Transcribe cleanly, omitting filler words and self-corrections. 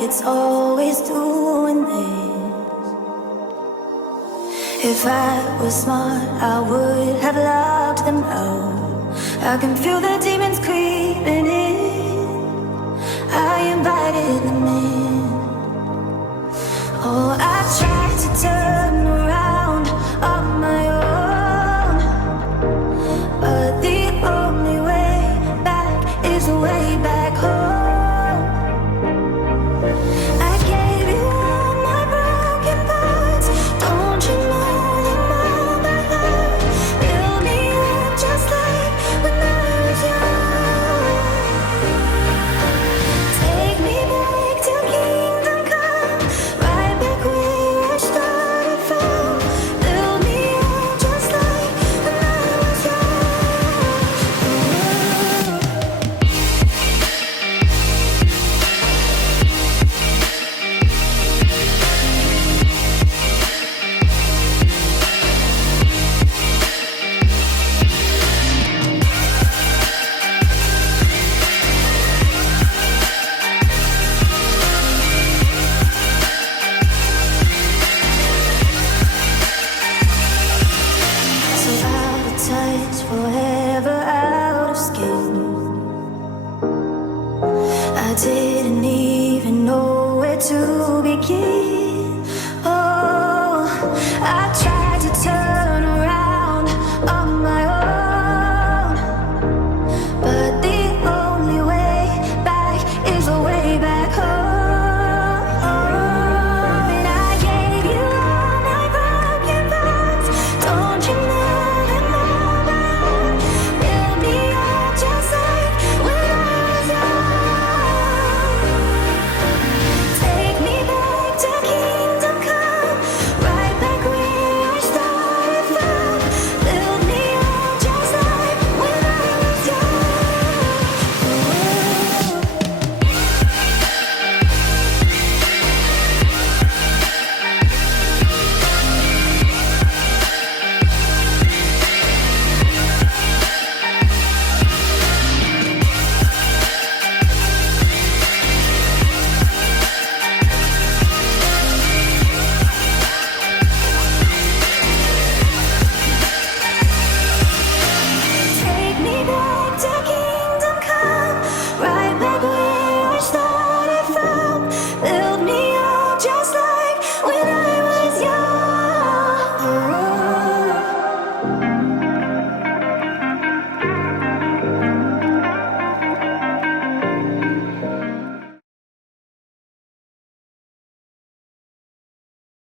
it's always doing this. If I was smart, I would have locked them out. I can feel the demons creeping in. I invited them in. Oh, I tried to turn around on my own, but the only way back is the way back home. I gave you all my broken parts. Don't you know them all by heart? Build me up just like when I was young. Take me back to kingdom come, right back where I started from. Build me up just like when I was young. So out of touch, forever out of skin. I didn't even know where to begin.